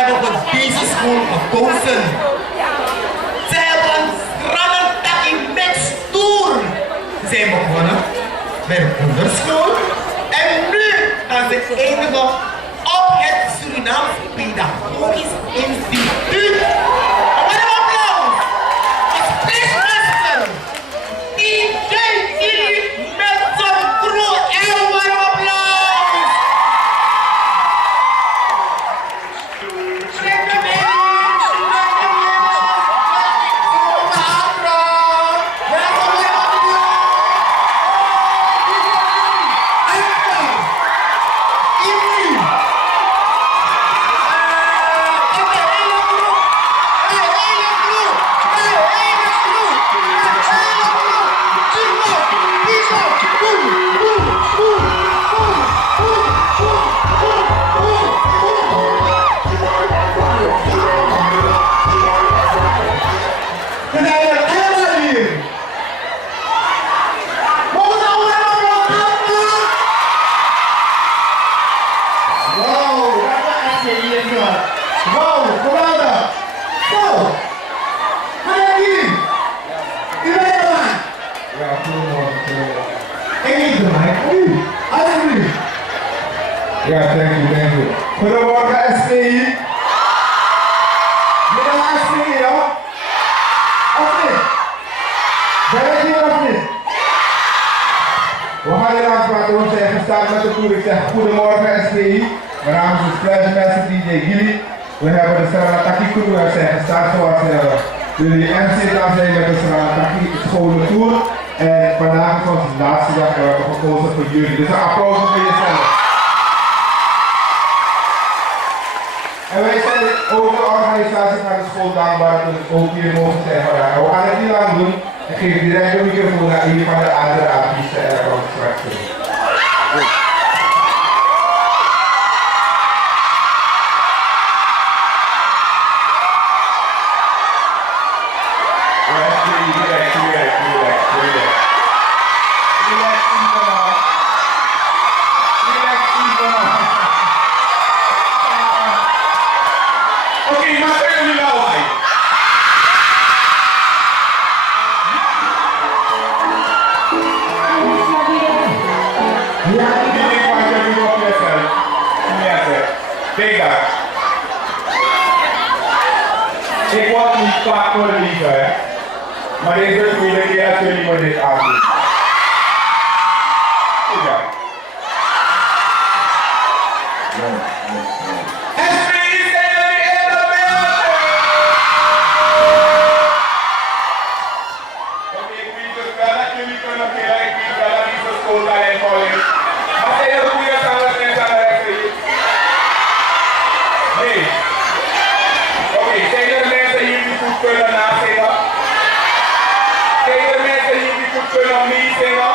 hebben voor deze school gekozen. Ze hebben een Sranan Taki Tour. Ze zijn begonnen bij de onderschool en nu gaan ze eindigen op het Surinaams Pedagogisch Instituut. Wat een applaus! Als plichtmeester, DJ Gili met zijn crew en wat een applaus! Wow, geweldig! Zo! Meneer Gili! U bent er aan! Ja, goedemorgen. Ik niet de mic, u! Alsjeblieft! Ja, thank you. Goedemorgen, S.P.I. Meneer S.P.I, ja? Of niet? Ben je hier of niet? We gaan hier aanspraken, we zijn gestart met de toer. Ik zeg goedemorgen, S.P.I. Mijn naam is Sranan DJ Gili. We hebben de Sranan Taki Scholen. We zijn gestart zoals jullie MC dan zijn met de Sranan Taki Scholen Tour. En vandaag is onze laatste dag gekozen voor jullie. Dus een applaus voor jezelf. En wij zijn ook de organisatie van de school dankbaar dat we ook hier mogen zijn vandaag. We gaan het niet lang doen. Ik geef direct de microfoon aan een van de andere artiesten en dan straks doen. Ik word niet vaak voor de liefde, hè. Maar dit is de tweede keer dat jullie me dit aandoen. Ja. S.P.I. zijn jullie in de building! Oké, ik weet dus wel dat jullie kunnen keren. Ik weet wel dat deze school daarin vallen. Maar zijn er goede zangers en zangeressen hier? Nee. Oké, zijn er mensen hier die goed kunnen nazingen? Zijn er mensen hier die goed kunnen meezingen?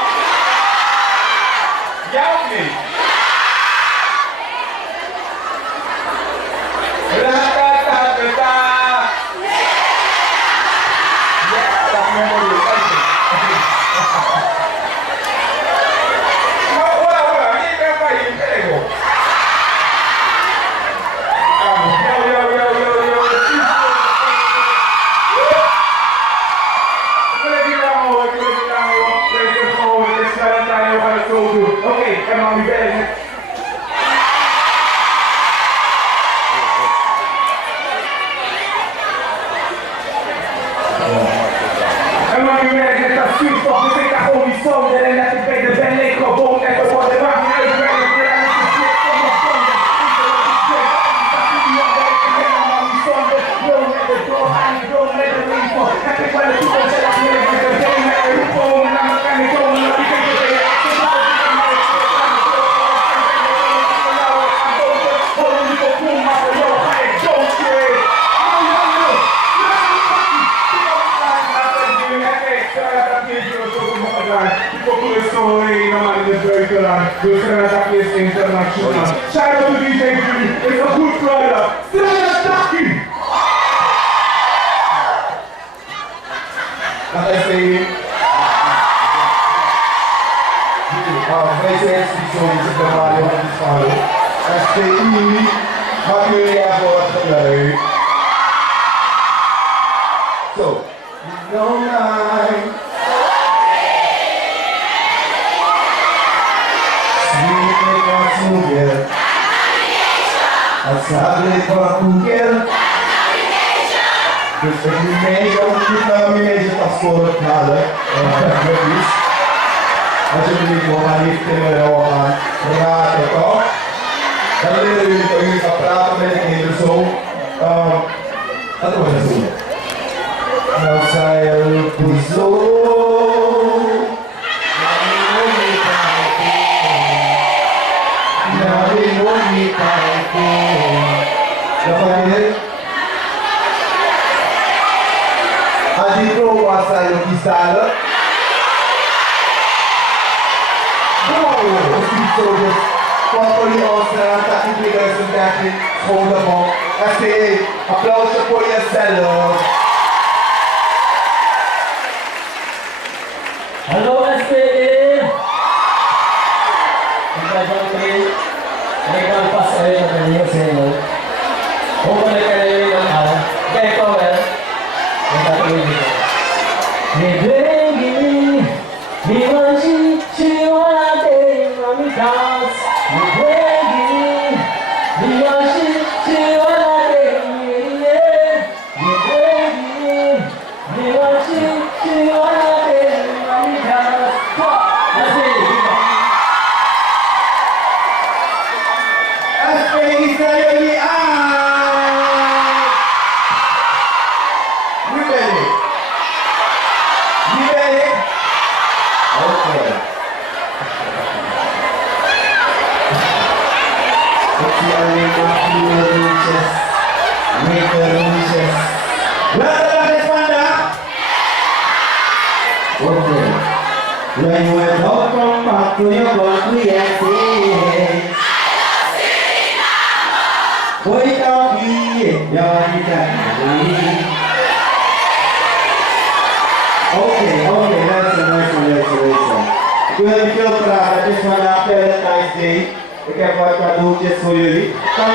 Ja of nee? Ra-ta-ta-ta-ta. Ja, dat memory. Maar hola, niet meer bij je krijgen. Okay, come on, we better. Come on, you better get the streets off. We take the holy soul, then let the beg the band lake or boat at the water. Dus Sranan Taki is internationaal. Shout out to DJ Gili. It's a good brother. Sranan Taki! Dag S.P.I. Wij zijn historische verhalen van die school. S.P.I. Mag jullie ervoor wat geluid? Sabi ko ang Google. Dus ik niet naar mijn meisje als voor het halen. Als je niet wil gaan liefde met jou gaan praten toch? Dan willen jullie gaan praten met de kinderen zo. Wat was het zo? Nou zei je zo. Adito was sa iyo kisala. So just properly on Sranan Taki Scholen mo. Kasi applause po yourself. Hello, S.P.I. Nagpalpas kayo ng kanyang sa inyo. Bumalik kayo ng araw. Kaya ito, nagtatawin dito. When you went out from back to your country and say, wait up here, okay, that's a nice one. Well, I just want to have a nice day. Ik heb wat cadeautjes voor jullie. Kan